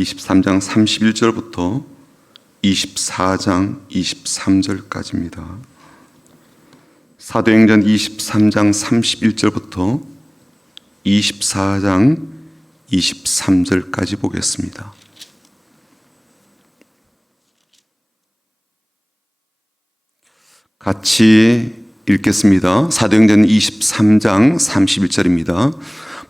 23장 31절부터 24장 23절까지입니다. 사도행전 23장 31절부터 24장 23절까지 보겠습니다. 같이 읽겠습니다. 사도행전 23장 31절입니다.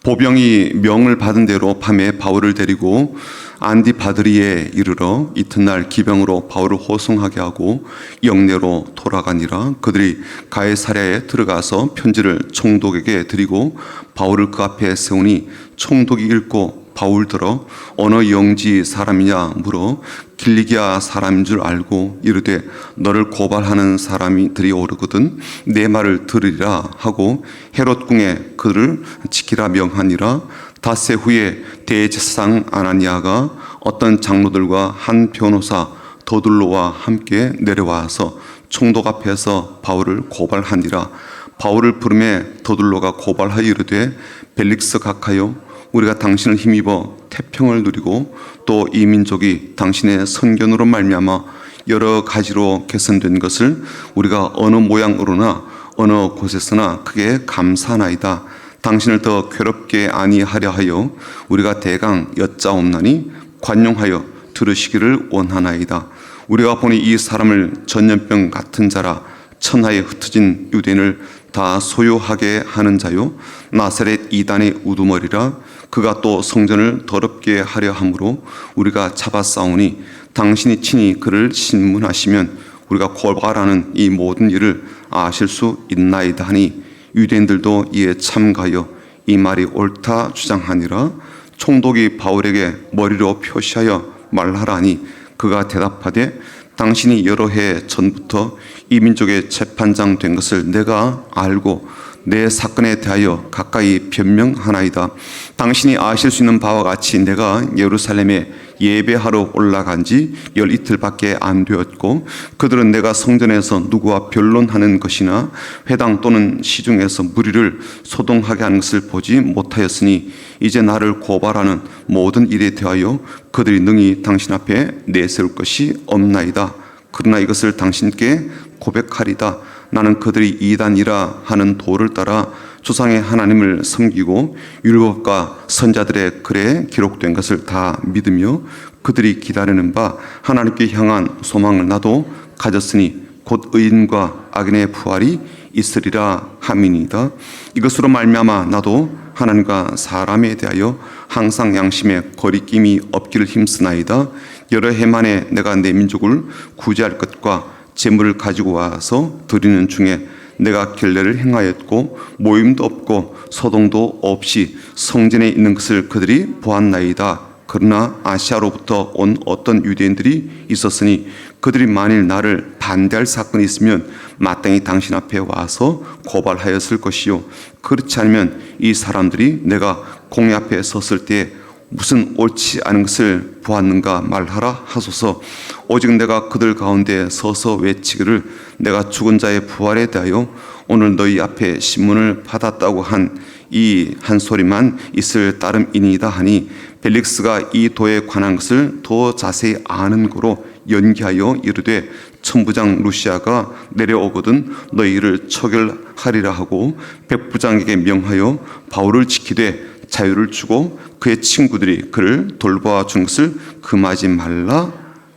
보병이 명을 받은 대로 밤에 바울을 데리고 안디바드리에 이르러 이튿날 기병으로 바울을 호송하게 하고 영내로 돌아가니라. 그들이 가이사랴에 들어가서 편지를 총독에게 드리고 바울을 그 앞에 세우니 총독이 읽고 바울 들어 어느 영지 사람이냐 물어 길리기아 사람인 줄 알고 이르되 너를 고발하는 사람들이 오르거든 내 말을 들으리라 하고 헤롯 궁에 그를 지키라 명하니라. 닷새 후에 대제사장 아나니아가 어떤 장로들과 한 변호사 더둘로와 함께 내려와서 총독 앞에서 바울을 고발하니라. 바울을 부르매 더둘로가 고발하여 이르되 벨릭스 각하여 우리가 당신을 힘입어 태평을 누리고 또 이 민족이 당신의 선견으로 말미암아 여러 가지로 개선된 것을 우리가 어느 모양으로나 어느 곳에서나 크게 감사하나이다. 당신을 더 괴롭게 아니하려 하여 우리가 대강 여짜옵나니 관용하여 들으시기를 원하나이다. 우리가 보니 이 사람을 전염병 같은 자라 천하에 흩어진 유대인을 다 소유하게 하는 자요 나사렛 이단의 우두머리라. 그가 또 성전을 더럽게 하려 함으로 우리가 잡아싸우니 당신이 친히 그를 신문하시면 우리가 고발하는 이 모든 일을 아실 수 있나이다 하니 유대인들도 이에 참가하여 이 말이 옳다 주장하니라. 총독이 바울에게 머리로 표시하여 말하라니 그가 대답하되 당신이 여러 해 전부터 이 민족의 재판장 된 것을 내가 알고 내 사건에 대하여 가까이 변명하나이다. 당신이 아실 수 있는 바와 같이 내가 예루살렘에 예배하러 올라간 지 12일밖에 안 되었고 그들은 내가 성전에서 누구와 변론하는 것이나 회당 또는 시중에서 무리를 소동하게 하는 것을 보지 못하였으니 이제 나를 고발하는 모든 일에 대하여 그들이 능히 당신 앞에 내세울 것이 없나이다. 그러나 이것을 당신께 고백하리다. 나는 그들이 이단이라 하는 도를 따라 조상의 하나님을 섬기고 율법과 선자들의 글에 기록된 것을 다 믿으며 그들이 기다리는 바 하나님께 향한 소망을 나도 가졌으니 곧 의인과 악인의 부활이 있으리라 함이니이다. 이것으로 말미암아 나도 하나님과 사람에 대하여 항상 양심에 거리낌이 없기를 힘쓰나이다. 여러 해 만에 내가 내 민족을 구제할 것과 재물을 가지고 와서 드리는 중에 내가 결례를 행하였고 모임도 없고 소동도 없이 성전에 있는 것을 그들이 보았나이다. 그러나 아시아로부터 온 어떤 유대인들이 있었으니 그들이 만일 나를 반대할 사건이 있으면 마땅히 당신 앞에 와서 고발하였을 것이요 그렇지 않으면 이 사람들이 내가 공회 앞에 섰을 때 무슨 옳지 않은 것을 보았는가 말하라 하소서. 오직 내가 그들 가운데 서서 외치기를 내가 죽은 자의 부활에 대하여 오늘 너희 앞에 신문을 받았다고 한 이 한 소리만 있을 따름이니이다 하니 벨릭스가 이 도에 관한 것을 더 자세히 아는 거로 연기하여 이르되 천부장 루시아가 내려오거든 너희를 처결하리라 하고 백부장에게 명하여 바울을 지키되 자유를 주고 그의 친구들이 그를 돌보아 준 것을 금하지 말라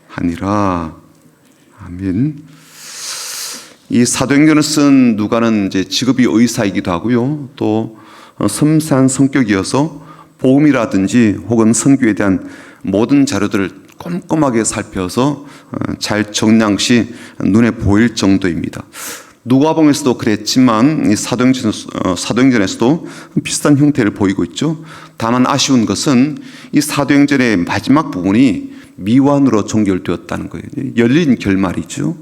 하니라. 아멘. 이 사도행전을 쓴 누가는 이제 직업이 의사이기도 하고요. 또 섬세한 성격이어서 복음이라든지 혹은 선교에 대한 모든 자료들을 꼼꼼하게 살펴서 잘 정량시 눈에 보일 정도입니다. 누가복음에서도 그랬지만 이 사도행전에서도 비슷한 형태를 보이고 있죠. 다만 아쉬운 것은 이 사도행전의 마지막 부분이 미완으로 종결되었다는 거예요. 열린 결말이죠.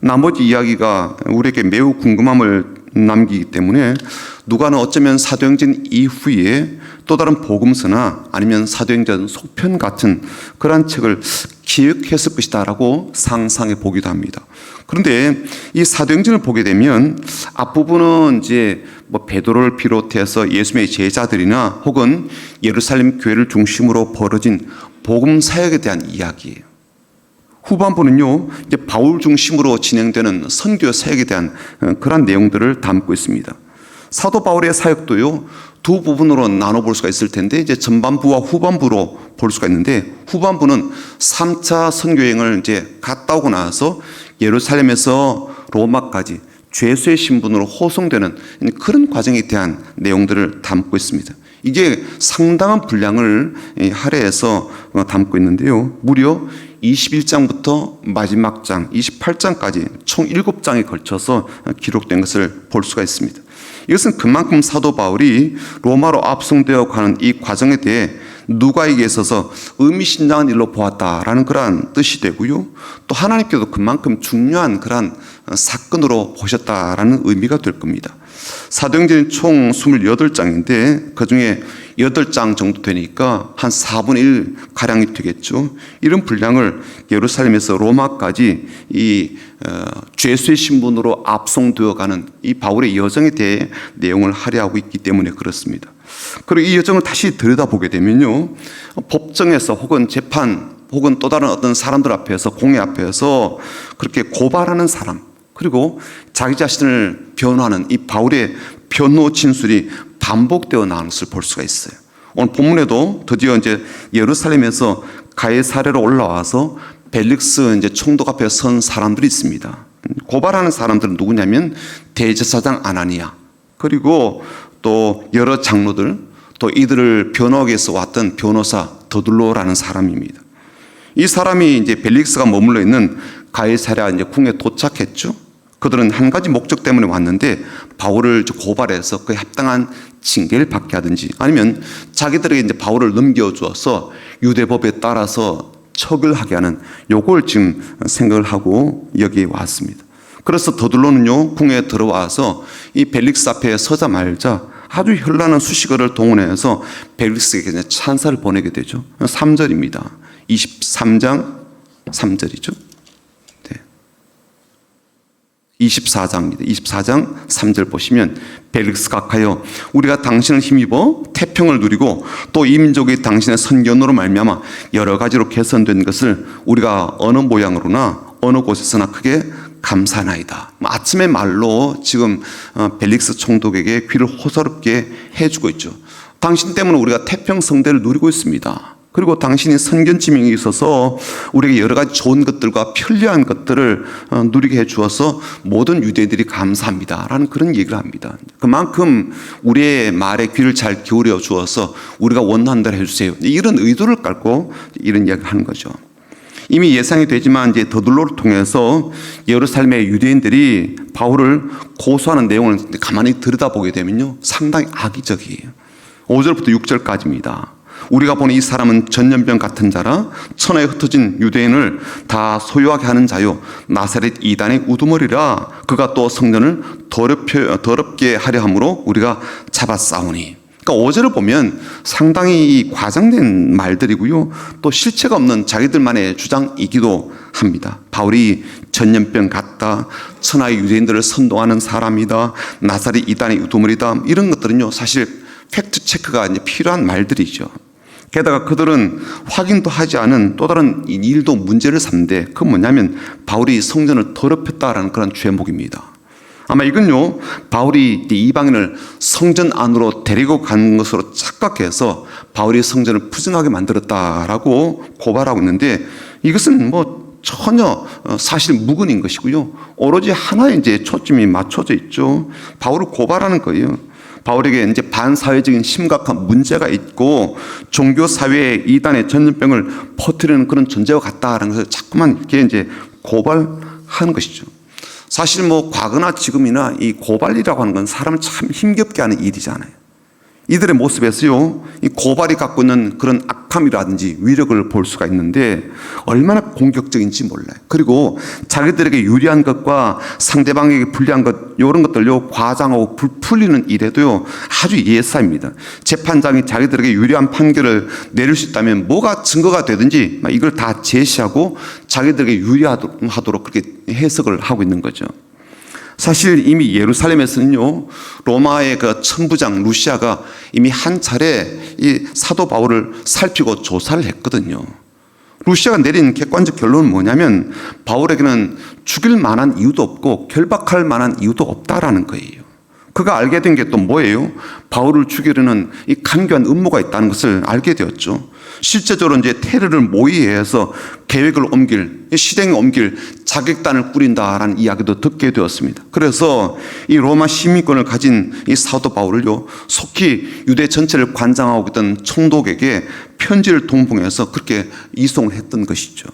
나머지 이야기가 우리에게 매우 궁금함을 남기기 때문에 누가는 어쩌면 사도행전 이후에 또 다른 복음서나 아니면 사도행전 속편 같은 그러한 책을 기획했을 것이다라고 상상해 보기도 합니다. 그런데 이 사도행전을 보게 되면 앞부분은 이제 뭐 베드로를 비롯해서 예수님의 제자들이나 혹은 예루살렘 교회를 중심으로 벌어진 복음 사역에 대한 이야기예요. 후반부는요, 이제 바울 중심으로 진행되는 선교 사역에 대한 그런 내용들을 담고 있습니다. 사도 바울의 사역도요, 두 부분으로 나눠볼 수가 있을 텐데, 이제 전반부와 후반부로 볼 수가 있는데, 후반부는 3차 선교행을 이제 갔다 오고 나서 예루살렘에서 로마까지 죄수의 신분으로 호송되는 그런 과정에 대한 내용들을 담고 있습니다. 이게 상당한 분량을 할애해서 담고 있는데요. 무려 21장부터 마지막 장 28장까지 총 7장에 걸쳐서 기록된 것을 볼 수가 있습니다. 이것은 그만큼 사도 바울이 로마로 압송되어 가는 이 과정에 대해 누가에게 있어서 의미심장한 일로 보았다라는 그러한 뜻이 되고요. 또 하나님께도 그만큼 중요한 그러한 사건으로 보셨다라는 의미가 될 겁니다. 사도행전이 총 28장인데 그중에 8장 정도 되니까 한 4분의 1 가량이 되겠죠. 이런 분량을 예루살렘에서 로마까지 이 죄수의 신분으로 압송되어 가는 이 바울의 여정에 대해 내용을 할애하고 있기 때문에 그렇습니다. 그리고 이 여정을 다시 들여다보게 되면요, 법정에서 혹은 재판 혹은 또 다른 어떤 사람들 앞에서 공회 앞에서 그렇게 고발하는 사람, 그리고 자기 자신을 변호하는 이 바울의 변호 진술이 반복되어 나오는 것을 볼 수가 있어요. 오늘 본문에도 드디어 이제 예루살렘에서 가이사랴로 올라와서 벨릭스 이제 총독 앞에 선 사람들이 있습니다. 고발하는 사람들은 누구냐면 대제사장 아나니아, 그리고 또 여러 장로들, 또 이들을 변호하기 위해서 왔던 변호사 더둘로라는 사람입니다. 이 사람이 이제 벨릭스가 머물러 있는 가이사랴 이제 궁에 도착했죠. 그들은 한 가지 목적 때문에 왔는데 바울을 고발해서 그에 합당한 징계를 받게 하든지 아니면 자기들에게 이제 바울을 넘겨주어서 유대법에 따라서 처벌하게 하는 요걸 지금 생각을 하고 여기에 왔습니다. 그래서 더둘로는요, 궁에 들어와서 이 벨릭스 앞에 서자마자 아주 현란한 수식어를 동원해서 벨릭스에게 찬사를 보내게 되죠. 3절입니다. 23장 3절이죠. 24장입니다. 24장 3절 보시면 벨릭스가 각하여 우리가 당신을 힘입어 태평을 누리고 또 이 민족이 당신의 선견으로 말미암아 여러 가지로 개선된 것을 우리가 어느 모양으로나 어느 곳에서나 크게 감사나이다. 아침의 말로 지금 벨릭스 총독에게 귀를 호소롭게 해주고 있죠. 당신 때문에 우리가 태평성대를 누리고 있습니다. 그리고 당신이 선견지명에 있어서 우리에게 여러 가지 좋은 것들과 편리한 것들을 누리게 해주어서 모든 유대인들이 감사합니다라는 그런 얘기를 합니다. 그만큼 우리의 말에 귀를 잘 기울여 주어서 우리가 원하는 대로 해주세요. 이런 의도를 깔고 이런 이야기를 하는 거죠. 이미 예상이 되지만 이제 더둘로를 통해서 예루살렘의 유대인들이 바울을 고소하는 내용을 가만히 들여다보게 되면요, 상당히 악의적이에요. 5절부터 6절까지입니다. 우리가 보는 이 사람은 전염병 같은 자라 천하에 흩어진 유대인을 다 소유하게 하는 자요 나사렛 이단의 우두머리라. 그가 또 성전을 더럽게 하려 함으로 우리가 잡아싸우니. 그러니까 5절을 보면 상당히 과장된 말들이고요, 또 실체가 없는 자기들만의 주장이기도 합니다. 바울이 전염병 같다, 천하의 유대인들을 선동하는 사람이다, 나사렛 이단의 우두머리다, 이런 것들은요 사실 팩트 체크가 이제 필요한 말들이죠. 게다가 그들은 확인도 하지 않은 또 다른 일도 문제를 삼는데, 그건 뭐냐면 바울이 성전을 더럽혔다라는 그런 죄목입니다. 아마 이건요, 바울이 이방인을 성전 안으로 데리고 간 것으로 착각해서 바울이 성전을 부정하게 만들었다라고 고발하고 있는데, 이것은 뭐 전혀 사실 무근인 것이고요, 오로지 하나의 이제 초점이 맞춰져 있죠. 바울을 고발하는 거예요. 바울에게 이제 반사회적인 심각한 문제가 있고 종교 사회에 이단의 전염병을 퍼뜨리는 그런 존재와 같다라는 것을 자꾸만 이렇게 이제 고발하는 것이죠. 사실 뭐 과거나 지금이나 이 고발이라고 하는 건 사람을 참 힘겹게 하는 일이잖아요. 이들의 모습에서요, 이 고발이 갖고 있는 그런 악함이라든지 위력을 볼 수가 있는데 얼마나 공격적인지 몰라요. 그리고 자기들에게 유리한 것과 상대방에게 불리한 것 이런 것들요 과장하고 불풀리는 일에도요 아주 예사입니다. 재판장이 자기들에게 유리한 판결을 내릴 수 있다면 뭐가 증거가 되든지 이걸 다 제시하고 자기들에게 유리하도록 그렇게 해석을 하고 있는 거죠. 사실 이미 예루살렘에서는요 로마의 그 천부장 루시아가 이미 한 차례 이 사도 바울을 살피고 조사를 했거든요. 루시아가 내린 객관적 결론은 뭐냐면 바울에게는 죽일 만한 이유도 없고 결박할 만한 이유도 없다라는 거예요. 그가 알게 된 게 또 뭐예요? 바울을 죽이려는 이 간교한 음모가 있다는 것을 알게 되었죠. 실제적으로 이제 테러를 모의해서 계획을 실행에 옮길 자객단을 꾸린다라는 이야기도 듣게 되었습니다. 그래서 이 로마 시민권을 가진 이 사도 바울을요 속히 유대 전체를 관장하고 있던 총독에게 편지를 동봉해서 그렇게 이송을 했던 것이죠.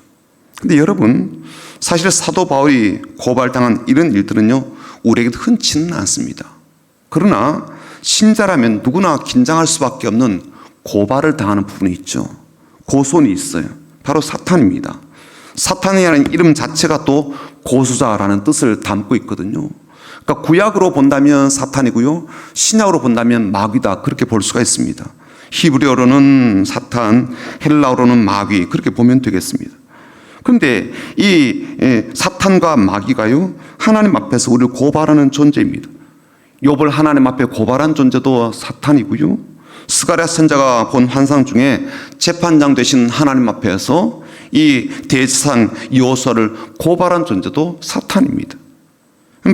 근데 여러분, 사실 사도 바울이 고발당한 이런 일들은요 우리에게 흔치는 않습니다. 그러나 신자라면 누구나 긴장할 수밖에 없는 고발을 당하는 부분이 있죠. 고손이 있어요. 바로 사탄입니다. 사탄이라는 이름 자체가 또 고수자라는 뜻을 담고 있거든요. 그러니까 구약으로 본다면 사탄이고요, 신약으로 본다면 마귀다, 그렇게 볼 수가 있습니다. 히브리어로는 사탄, 헬라어로는 마귀, 그렇게 보면 되겠습니다. 그런데 이 사탄과 마귀가요 하나님 앞에서 우리를 고발하는 존재입니다. 욥을 하나님 앞에 고발한 존재도 사탄이고요, 스가랴 선지자가 본 환상 중에 재판장 되신 하나님 앞에서 이 대제사장 여호수아를 고발한 존재도 사탄입니다.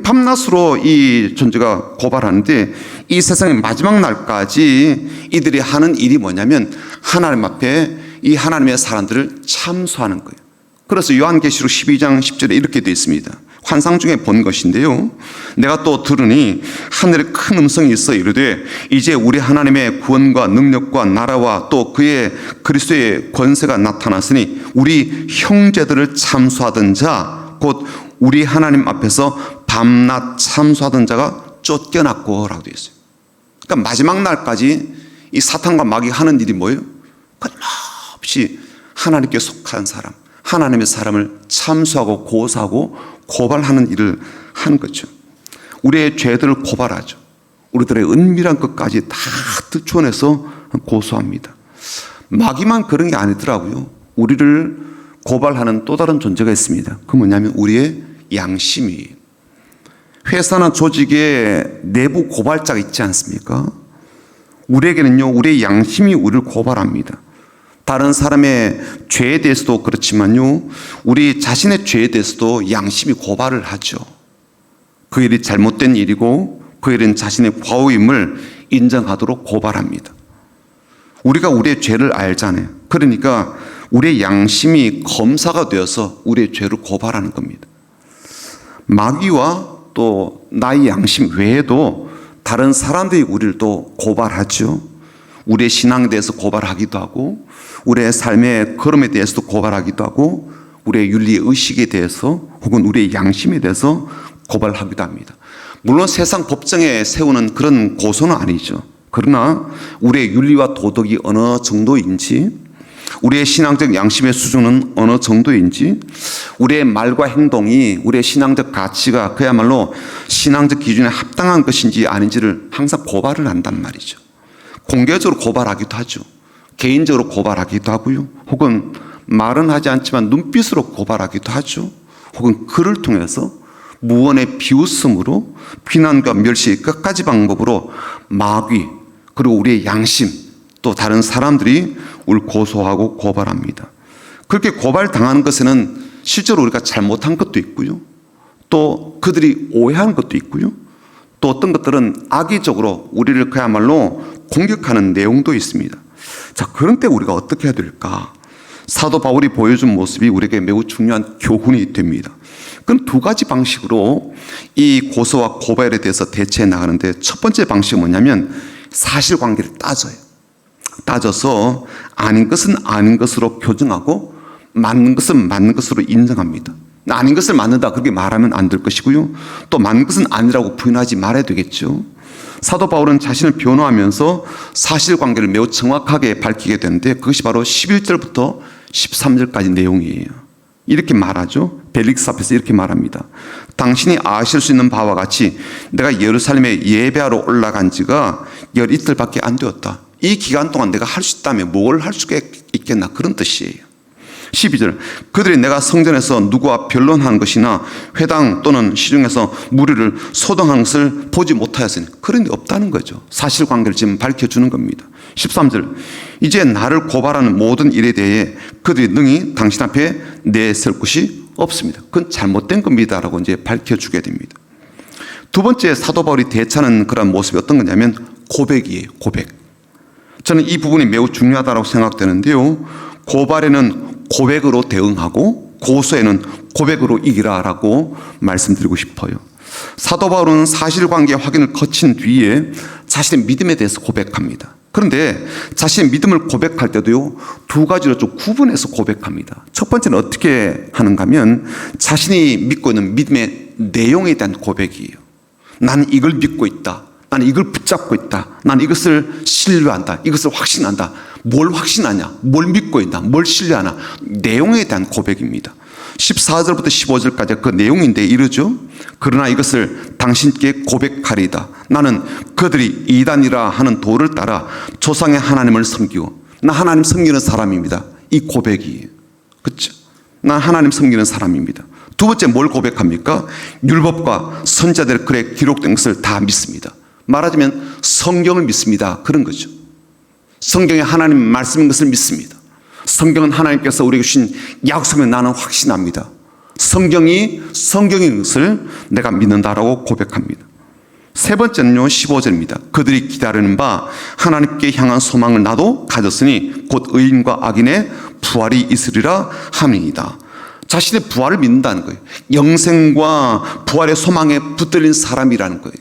밤낮으로 이 존재가 고발하는데 이 세상의 마지막 날까지 이들이 하는 일이 뭐냐면 하나님 앞에 이 하나님의 사람들을 참수하는 거예요. 그래서 요한계시록 12장 10절에 이렇게 되어 있습니다. 환상 중에 본 것인데요, 내가 또 들으니 하늘에 큰 음성이 있어 이르되 이제 우리 하나님의 구원과 능력과 나라와 또 그의 그리스도의 권세가 나타났으니 우리 형제들을 참수하던 자 곧 우리 하나님 앞에서 밤낮 참수하던 자가 쫓겨났고 라고 되어 있어요. 그러니까 마지막 날까지 이 사탄과 마귀가 하는 일이 뭐예요? 끊임없이 하나님께 속한 사람, 하나님의 사람을 참수하고 고소하고 고발하는 일을 하는 거죠. 우리의 죄들을 고발하죠. 우리들의 은밀한 것까지 다 들춰내서 고소합니다. 마귀만 그런 게 아니더라고요. 우리를 고발하는 또 다른 존재가 있습니다. 그 뭐냐면 우리의 양심이에요. 회사나 조직에 내부 고발자가 있지 않습니까? 우리에게는요 우리의 양심이 우리를 고발합니다. 다른 사람의 죄에 대해서도 그렇지만요 우리 자신의 죄에 대해서도 양심이 고발을 하죠. 그 일이 잘못된 일이고 그 일은 자신의 과오임을 인정하도록 고발합니다. 우리가 우리의 죄를 알잖아요. 그러니까 우리의 양심이 검사가 되어서 우리의 죄를 고발하는 겁니다. 마귀와 또 나의 양심 외에도 다른 사람들이 우리를 또 고발하죠. 우리의 신앙에 대해서 고발하기도 하고 우리의 삶의 걸음에 대해서도 고발하기도 하고 우리의 윤리 의식에 대해서 혹은 우리의 양심에 대해서 고발하기도 합니다. 물론 세상 법정에 세우는 그런 고소는 아니죠. 그러나 우리의 윤리와 도덕이 어느 정도인지, 우리의 신앙적 양심의 수준은 어느 정도인지, 우리의 말과 행동이 우리의 신앙적 가치가 그야말로 신앙적 기준에 합당한 것인지 아닌지를 항상 고발을 한단 말이죠. 공개적으로 고발하기도 하죠. 개인적으로 고발하기도 하고요. 혹은 말은 하지 않지만 눈빛으로 고발하기도 하죠. 혹은 글을 통해서 무언의 비웃음으로 비난과 멸시 끝까지 방법으로 마귀 그리고 우리의 양심 또 다른 사람들이 우리를 고소하고 고발합니다. 그렇게 고발당하는 것에는 실제로 우리가 잘못한 것도 있고요. 또 그들이 오해한 것도 있고요. 또 어떤 것들은 악의적으로 우리를 그야말로 공격하는 내용도 있습니다. 자, 그런 때 우리가 어떻게 해야 될까? 사도 바울이 보여준 모습이 우리에게 매우 중요한 교훈이 됩니다. 그럼 두 가지 방식으로 이 고소와 고발에 대해서 대처해 나가는데, 첫 번째 방식은 뭐냐면 사실관계를 따져서 아닌 것은 아닌 것으로 교정하고 맞는 것은 맞는 것으로 인정합니다. 아닌 것을 맞는다 그렇게 말하면 안 될 것이고요. 또 맞는 것은 아니라고 부인하지 말아야 되겠죠. 사도 바울은 자신을 변호하면서 사실관계를 매우 정확하게 밝히게 되는데 그것이 바로 11절부터 13절까지 내용이에요. 이렇게 말하죠. 벨릭스 앞에서 이렇게 말합니다. 당신이 아실 수 있는 바와 같이 내가 예루살렘에 예배하러 올라간 지가 열 이틀밖에 안 되었다. 이 기간 동안 내가 할 수 있다면 뭘 할 수가 있겠나, 그런 뜻이에요. 12절, 그들이 내가 성전에서 누구와 변론한 것이나 회당 또는 시중에서 무리를 소동한 것을 보지 못하였으니, 그런 게 없다는 거죠. 사실관계를 지금 밝혀주는 겁니다. 13절, 이제 나를 고발하는 모든 일에 대해 그들이 능히 당신 앞에 내세울 것이 없습니다. 그건 잘못된 겁니다 라고 이제 밝혀주게 됩니다. 두 번째, 사도 바울이 대처하는 그런 모습이 어떤 거냐면 고백이에요. 고백. 저는 이 부분이 매우 중요하다고 생각되는데요. 고발에는 고백으로 대응하고 고소에는 고백으로 이기라라고 말씀드리고 싶어요. 사도 바울은 사실관계 확인을 거친 뒤에 자신의 믿음에 대해서 고백합니다. 그런데 자신의 믿음을 고백할 때도요, 두 가지로 좀 구분해서 고백합니다. 첫 번째는 어떻게 하는가 하면 자신이 믿고 있는 믿음의 내용에 대한 고백이에요. 나는 이걸 믿고 있다. 나는 이걸 붙잡고 있다. 나는 이것을 신뢰한다. 이것을 확신한다. 뭘 확신하냐? 뭘 믿고 있나? 뭘 신뢰하나? 내용에 대한 고백입니다. 14절부터 15절까지 그 내용인데 이르죠. 그러나 이것을 당신께 고백하리이다. 나는 그들이 이단이라 하는 도를 따라 조상의 하나님을 섬기고, 나 하나님 섬기는 사람입니다. 이 고백이에요. 그렇죠? 나 하나님 섬기는 사람입니다. 두 번째 뭘 고백합니까? 율법과 선자들의 글에 기록된 것을 다 믿습니다. 말하자면 성경을 믿습니다. 그런 거죠. 성경이 하나님 말씀인 것을 믿습니다. 성경은 하나님께서 우리에게 주신 약속에 나는 확신합니다. 성경인 것을 내가 믿는다라고 고백합니다. 세 번째는요, 15절입니다. 그들이 기다리는 바 하나님께 향한 소망을 나도 가졌으니 곧 의인과 악인의 부활이 있으리라 함이니이다. 자신의 부활을 믿는다는 거예요. 영생과 부활의 소망에 붙들린 사람이라는 거예요.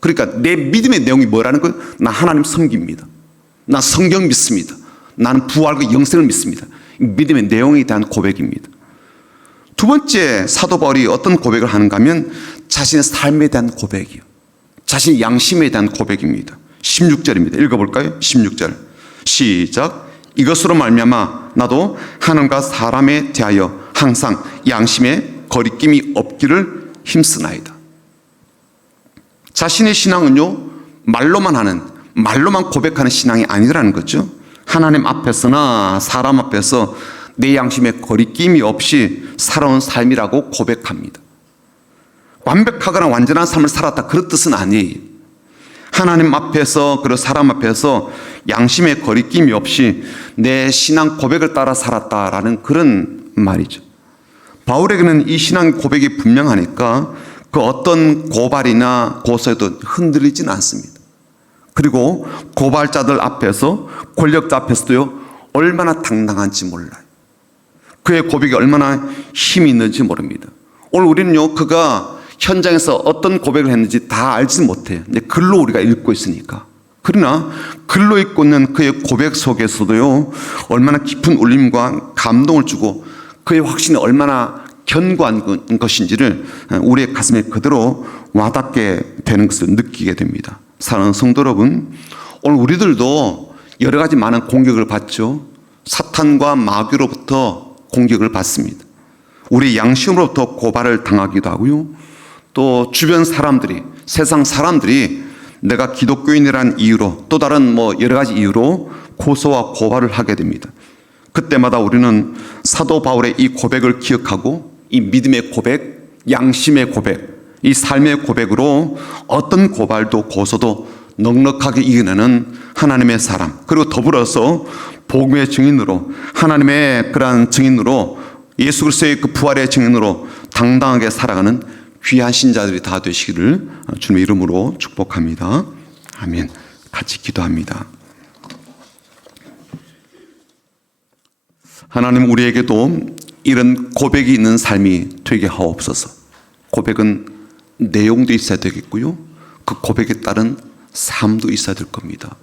그러니까 내 믿음의 내용이 뭐라는 거예요? 나 하나님 섬깁니다. 나 성경 믿습니다. 나는 부활과 영생을 믿습니다. 믿음의 내용에 대한 고백입니다. 두 번째, 사도 바울이 어떤 고백을 하는가 하면 자신의 삶에 대한 고백이요, 자신의 양심에 대한 고백입니다. 16절입니다. 읽어볼까요? 16절 시작. 이것으로 말미암아 나도 하나님과 사람에 대하여 항상 양심에 거리낌이 없기를 힘쓰나이다. 자신의 신앙은요, 말로만 고백하는 신앙이 아니라는 거죠. 하나님 앞에서나 사람 앞에서 내 양심에 거리낌이 없이 살아온 삶이라고 고백합니다. 완벽하거나 완전한 삶을 살았다, 그런 뜻은 아니에요. 하나님 앞에서 그리고 사람 앞에서 양심에 거리낌이 없이 내 신앙 고백을 따라 살았다라는 그런 말이죠. 바울에게는 이 신앙 고백이 분명하니까 그 어떤 고발이나 고소에도 흔들리진 않습니다. 그리고 고발자들 앞에서, 권력자 앞에서도요, 얼마나 당당한지 몰라요. 그의 고백이 얼마나 힘이 있는지 모릅니다. 오늘 우리는요, 그가 현장에서 어떤 고백을 했는지 다 알지 못해요. 근데 글로 우리가 읽고 있으니까. 그러나 글로 읽고 있는 그의 고백 속에서도요, 얼마나 깊은 울림과 감동을 주고 그의 확신이 얼마나 견고한 것인지를 우리의 가슴에 그대로 와닿게 되는 것을 느끼게 됩니다. 사랑하는 성도 여러분, 오늘 우리들도 여러 가지 많은 공격을 받죠. 사탄과 마귀로부터 공격을 받습니다. 우리 양심으로부터 고발을 당하기도 하고요. 또 주변 사람들이, 세상 사람들이 내가 기독교인이라는 이유로, 또 다른 여러 가지 이유로 고소와 고발을 하게 됩니다. 그때마다 우리는 사도 바울의 이 고백을 기억하고 이 믿음의 고백, 양심의 고백, 이 삶의 고백으로 어떤 고발도 고소도 넉넉하게 이겨내는 하나님의 사람, 그리고 더불어서 복음의 증인으로, 하나님의 그러한 증인으로, 예수 그리스도의 그 부활의 증인으로 당당하게 살아가는 귀한 신자들이 다 되시기를 주님의 이름으로 축복합니다. 아멘. 같이 기도합니다. 하나님, 우리에게도 이런 고백이 있는 삶이 되게 하옵소서. 고백은 내용도 있어야 되겠고요, 그 고백에 따른 삶도 있어야 될 겁니다.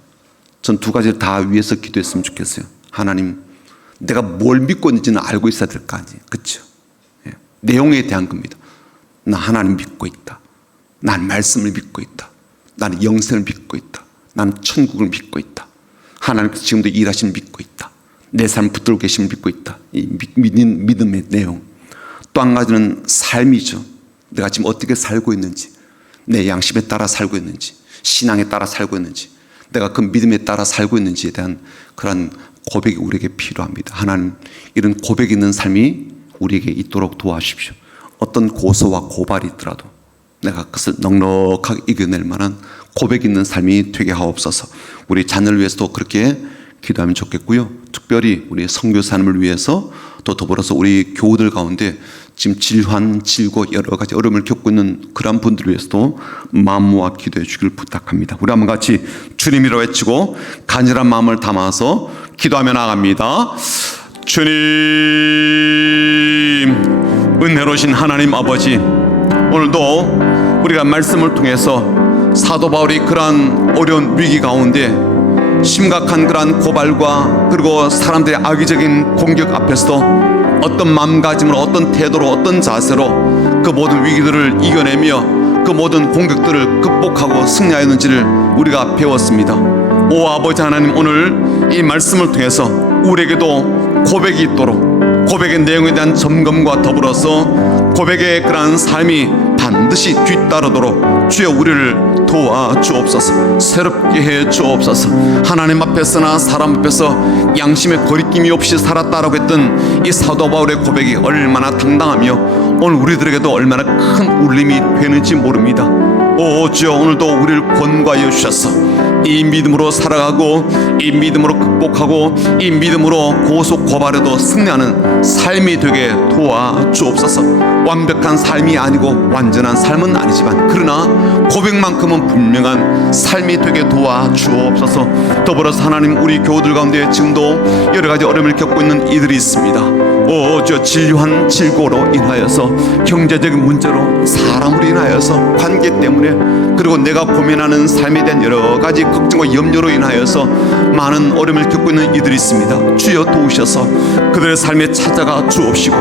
전 두 가지를 다 위해서 기도했으면 좋겠어요. 하나님, 내가 뭘 믿고 있는지는 알고 있어야 될 거 아니에요. 그렇죠? 예. 내용에 대한 겁니다. 나 하나님 믿고 있다. 난 말씀을 믿고 있다. 나는 영생을 믿고 있다. 나는 천국을 믿고 있다. 하나님께서 지금도 일하시는 믿고 있다. 내 삶을 붙들고 계심을 믿고 있다. 이 믿음의 내용. 또 한 가지는 삶이죠. 내가 지금 어떻게 살고 있는지, 내 양심에 따라 살고 있는지, 신앙에 따라 살고 있는지, 내가 그 믿음에 따라 살고 있는지에 대한 그런 고백이 우리에게 필요합니다. 하나님, 이런 고백 있는 삶이 우리에게 있도록 도와주십시오. 어떤 고소와 고발이 있더라도 내가 그것을 넉넉하게 이겨낼 만한 고백 있는 삶이 되게 하옵소서. 우리 자녀를 위해서도 그렇게 기도하면 좋겠고요. 특별히 우리 선교사님을 위해서 또 더불어서 우리 교우들 가운데 지금 질환, 질고 여러 가지 어려움을 겪고 있는 그런 분들을 위해서도 마음 모아 기도해 주기를 부탁합니다. 우리 한번 같이 주님이라 외치고 간절한 마음을 담아서 기도하며 나갑니다. 주님, 은혜로우신 하나님 아버지, 오늘도 우리가 말씀을 통해서 사도 바울이 그러한 어려운 위기 가운데 심각한 그러한 고발과 그리고 사람들의 악의적인 공격 앞에서도 어떤 마음가짐으로, 어떤 태도로, 어떤 자세로 그 모든 위기들을 이겨내며 그 모든 공격들을 극복하고 승리하였는지를 우리가 배웠습니다. 오 아버지 하나님, 오늘 이 말씀을 통해서 우리에게도 고백이 있도록, 고백의 내용에 대한 점검과 더불어서 고백의 그러한 삶이 반드시 뒤따르도록 주여 우리를 도와주옵소서. 새롭게 해 주옵소서. 하나님 앞에서나 사람 앞에서 양심의 거리낌이 없이 살았다라고 했던 이 사도 바울의 고백이 얼마나 당당하며 오늘 우리들에게도 얼마나 큰 울림이 되는지 모릅니다. 오 주여, 오늘도 우리를 권고하여 주셔서 이 믿음으로 살아가고, 이 믿음으로 극복하고, 이 믿음으로 고속 고발에도 승리하는 삶이 되게 도와주옵소서. 완벽한 삶이 아니고 완전한 삶은 아니지만 그러나 고백만큼은 분명한 삶이 되게 도와주옵소서. 더불어서 하나님, 우리 교우들 가운데 지금도 여러 가지 어려움을 겪고 있는 이들이 있습니다. 오 저 질환, 질고로 인하여서, 경제적인 문제로, 사람으로 인하여서, 관계 때문에, 그리고 내가 고민하는 삶에 대한 여러 가지 걱정과 염려로 인하여서 많은 어려움을 겪고 있는 이들이 있습니다. 주여 도우셔서 그들의 삶에 찾아가 주옵시고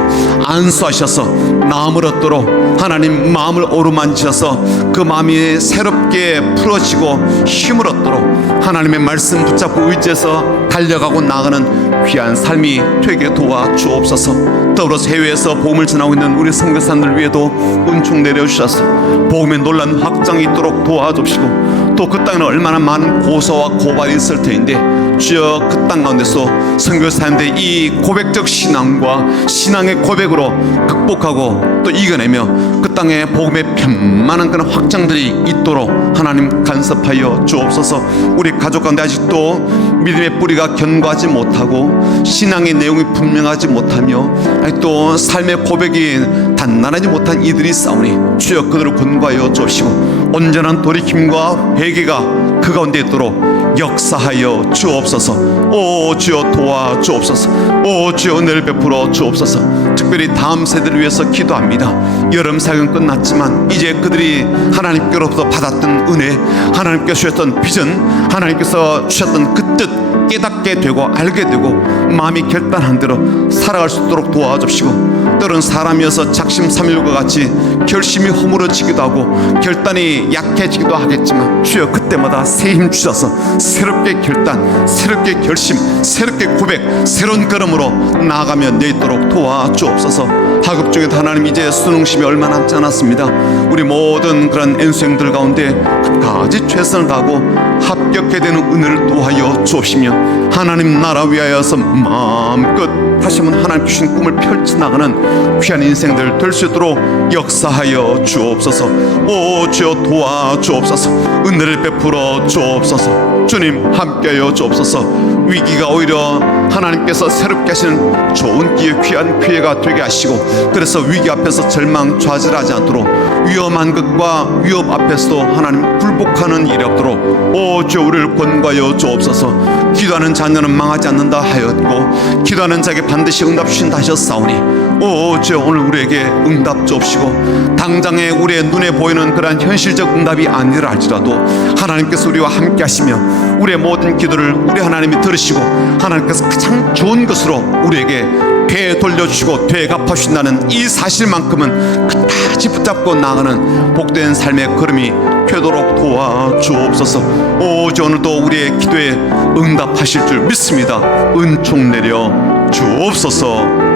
안수하셔서 마음을 얻도록 하나님 마음을 어루만지셔서 그 마음이 새롭게 풀어지고 힘을 얻도록 하나님의 말씀 붙잡고 의지해서 달려가고 나가는 귀한 삶이 되게 도와주옵소서. 더불어서 해외에서 복음을 전하고 있는 우리 선교사님들 위에도 은총 내려주셔서 복음의 놀란 확장이 있도록 도와주시고, 또 그 땅에는 얼마나 많은 고소와 고발이 있을 텐데 주여 그 땅 가운데서 선교사님들의 이 고백적 신앙과 신앙의 고백으로 극복하고 또 이겨내며 그 땅에 복음의 편만한 그런 확장들이 있도록 하나님 간섭하여 주옵소서. 우리 가족 가운데 아직도 믿음의 뿌리가 견고하지 못하고 신앙의 내용이 분명하지 못하며 아직도 삶의 고백이 단단하지 못한 이들이 싸우니 주여 그들을 권고하여 주시고 온전한 돌이킴과 회개가 그 가운데 있도록 역사하여 주옵소서. 오 주여 도와주옵소서. 오 주여 은혜를 베풀어 주옵소서. 특별히 다음 세대를 위해서 기도합니다. 여름 사역은 끝났지만 이제 그들이 하나님께로부터 받았던 은혜, 하나님께서 주셨던 비전, 하나님께서 주셨던 그 뜻 깨닫게 되고 알게 되고 마음이 결단한 대로 살아갈 수 있도록 도와주시고, 때로는 사람이어서 작심삼일과 같이 결심이 허물어지기도 하고 결단이 약해지기도 하겠지만 주여 그때마다 새 힘 주셔서 새롭게 결단, 새롭게 결심, 새롭게 고백, 새로운 걸음으로 나아가며 내있도록 도와주옵소서. 학업 중에도 하나님 이제 수능심이 얼마 남지 않았습니다. 우리 모든 그런 N수생들 가운데 끝까지 최선을 다하고 합격해야 되는 은혜를 도하여 주옵시며 하나님 나라 위하여서 마음껏 다시 한번 하나님 주신 꿈을 펼쳐나가는 귀한 인생들 될 수 있도록 역사하여 주옵소서. 오 주여 도와주옵소서. 은혜를 베풀어 주옵소서. 주님 함께하여 주옵소서. 위기가 오히려 하나님께서 새롭게 하시는 좋은 기회, 귀한 기회가 되게 하시고, 그래서 위기 앞에서 절망 좌절하지 않도록 위험한 것과 위협 앞에서도 하나님 굴복하는 일이 없도록 오 주여 우리를 권고하여 주옵소서. 기도하는 자녀는 망하지 않는다 하였고 기도하는 자에게 반드시 응답 주신다 하셨사오니 오 주여 오늘 우리에게 응답 주옵시고, 당장에 우리의 눈에 보이는 그러한 현실적 응답이 아니라 할지라도 하나님께서 우리와 함께 하시며 우리의 모든 기도를 우리 하나님이 들으시고 하나님께서 가장 좋은 것으로 우리에게 되돌려주시고 되갚아주신다는 이 사실만큼은 끝까지 붙잡고 나가는 복된 삶의 걸음이 되도록 도와주옵소서. 오직 오늘도 우리의 기도에 응답하실 줄 믿습니다. 은총 내려 주옵소서.